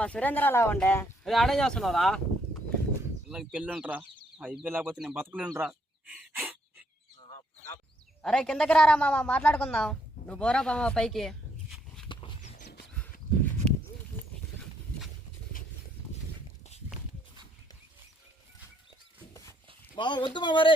మామ సురేంద్ర అలా ఉండే. అది ఆడే చేస్తున్నారా? పిల్లకి పెళ్ళి ఉంటారా? అయిపోయి లేకపోతే నేను బతకలేనురా. అరే కిందకి రారా మామ, మాట్లాడుకుందాం. నువ్వు పోరా మామ పైకి. వద్దు మా మరి